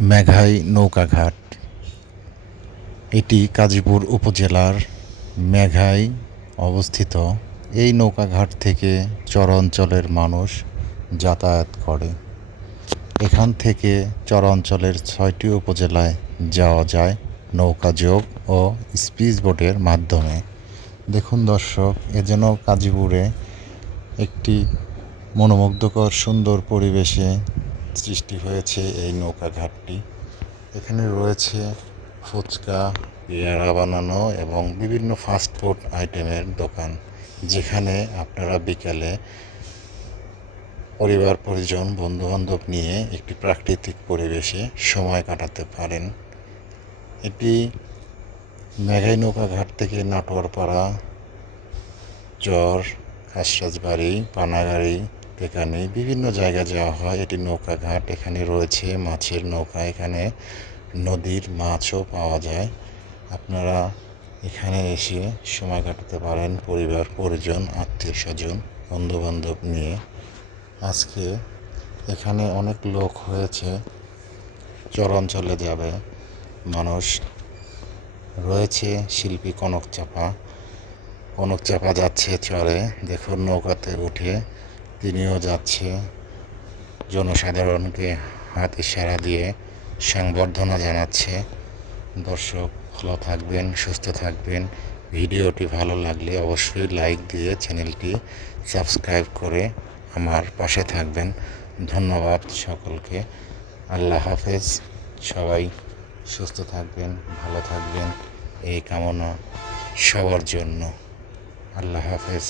মেঘাই নৌকাঘাট। এটি গাজীপুর উপজেলার মেঘাই অবস্থিত। এই নৌকাঘাট থেকে চর অঞ্চলের মানুষ যাতায়াত করে। এখান থেকে চর অঞ্চলের ছয়টি উপজেলায় যাওয়া যায় নৌকাযোগ ও স্পিচ বোটের মাধ্যমে। দেখুন দর্শক, এ যেন গাজীপুরে একটি মনোমুগ্ধকর সুন্দর পরিবেশে সৃষ্টি হয়েছে এই নৌকাঘাটটি এখানে রয়েছে ফুচকা, পেয়ারা বানানো এবং বিভিন্ন ফাস্টফুড আইটেমের দোকান, যেখানে আপনারা বিকালে পরিবার, পরিজন, বন্ধুবান্ধব নিয়ে একটি প্রাকৃতিক পরিবেশে সময় কাটাতে পারেন। এটি মেঘাই নৌকাঘাট থেকে নাটোয়ারপাড়া চর খাসরাজবাড়ি পানাগাড়ি এখানে বিভিন্ন জায়গায় যাওয়া হয়। এটি নৌকাঘাট। এখানে রয়েছে মাছের নৌকা। এখানে নদীর মাছও পাওয়া যায়। আপনারা এখানে এসে সময় কাটাতে পারেন। পরিবার, পরিজন, আত্মীয় স্বজন, বন্ধুবান্ধব নিয়ে। আজকে এখানে অনেক লোক হয়েছে। চরাঞ্চলে যাবে মানুষ। রয়েছে শিল্পী কনক চাপা কনক চাপা যাচ্ছে চরে। দেখুন নৌকাতে উঠে তিনিও যাচ্ছে। জনসাধারণকে হাত ইশারা দিয়ে সংবর্ধনা জানাচ্ছে। দর্শক, ভালো থাকবেন, সুস্থ থাকবেন। ভিডিওটি ভালো লাগলে অবশ্যই লাইক দিয়ে চ্যানেলটি সাবস্ক্রাইব করে আমার পাশে থাকবেন। ধন্যবাদ সকলকে। আল্লাহ হাফেজ। সবাই সুস্থ থাকবেন, ভালো থাকবেন। এই কামনা সবার জন্য। আল্লাহ হাফেজ।